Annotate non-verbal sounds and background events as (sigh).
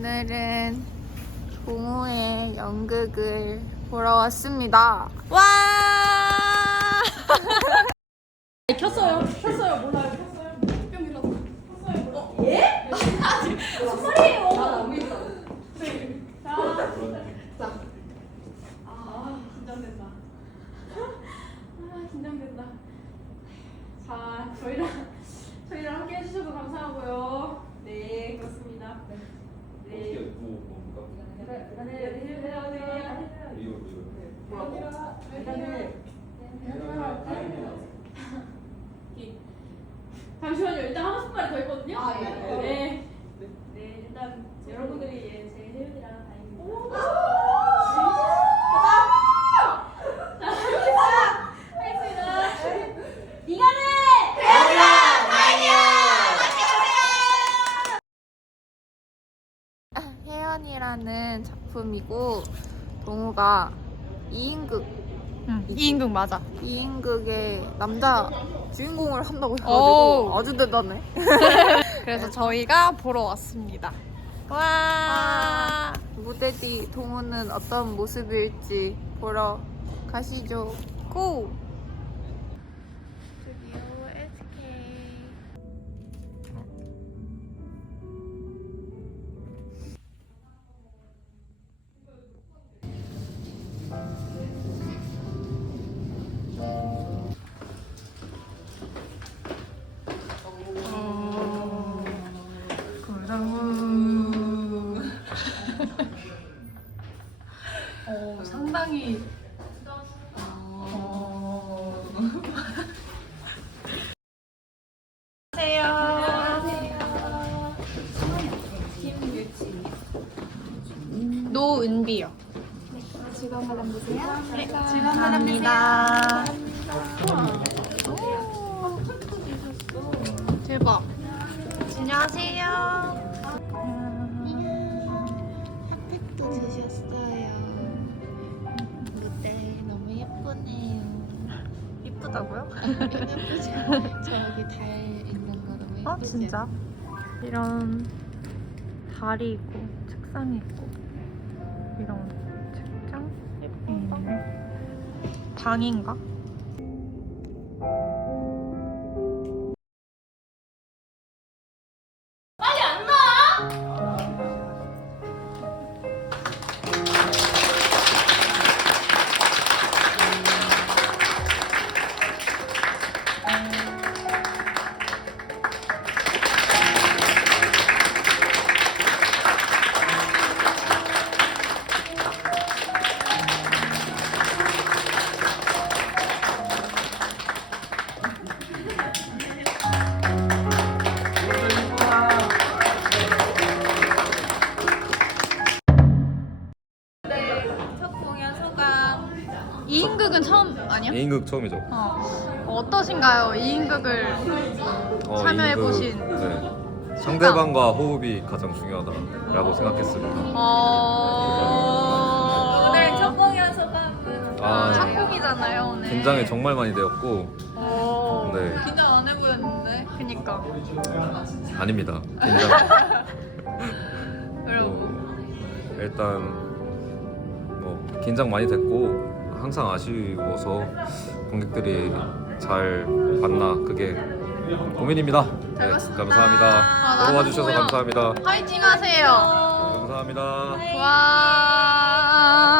오늘은 동호회 연극을 보러 왔습니다. 와! 켰어요. 켰어요. 몰라요. 켰어요. 뿅이라도. 켰어요. 몰라. 예? 무슨 소리예요? 네. 자. 자. 아, 긴장된다. 아, 긴장된다. 자, 저희랑 저희랑 함께 해주셔서 감사하고요. 네, 그렇습니다. 네. 일단은 일단은 잠시만요. 일단 하고 싶은 말이 더 있거든요. 아, 예. 네. 네, 일단 여러분들이 예, 제 혜윤이랑 다행입니다. 이간을 혜연이라는 작품이고 동우가 2인극 응, 이인극 맞아. 2인극의 남자 주인공을 한다고 오. 해가지고 아주 대단해. (laughs) 그래서 저희가 보러 왔습니다. 와. 무대 뒤 동우는 어떤 모습일지 보러 가시죠. 고. 어, 상당히 어... 안녕하세요. 노은비요. 즐거운 밤 되세요. 네, 즐거운 밤 되세요. 대박. 안녕하세요. 또 주셨어요. 예쁘네요. 이쁘다고요? (laughs) 예쁘죠? (laughs) 저기 달 있는 거 너무 예쁘죠? 아 진짜? 이런 달이 있고 책상이 있고 이런 책장 있네 방인가? 2인극은 처음 아니야? 2인극 처음이죠. 어. 어떠신가요? 2인극을 어, 참여해 보신. 네. 상대방과 호흡이 가장 중요하다라고 생각했습니다. 어. 오늘 첫 공연 소감은 아, 네. 첫 곡이잖아요 오늘. 긴장이 정말 많이 되었고 어. 네. 긴장 안 해보였는데. 그니까. 아닙니다. 긴장. (laughs) 그리고 뭐, 일단 뭐 긴장 많이 됐고 항상 아쉬워서 관객들이 잘 봤나 그게 고민입니다. 네, 감사합니다. 아, 보러 와주셔서 감사합니다. 화이팅 하세요 감사합니다. 와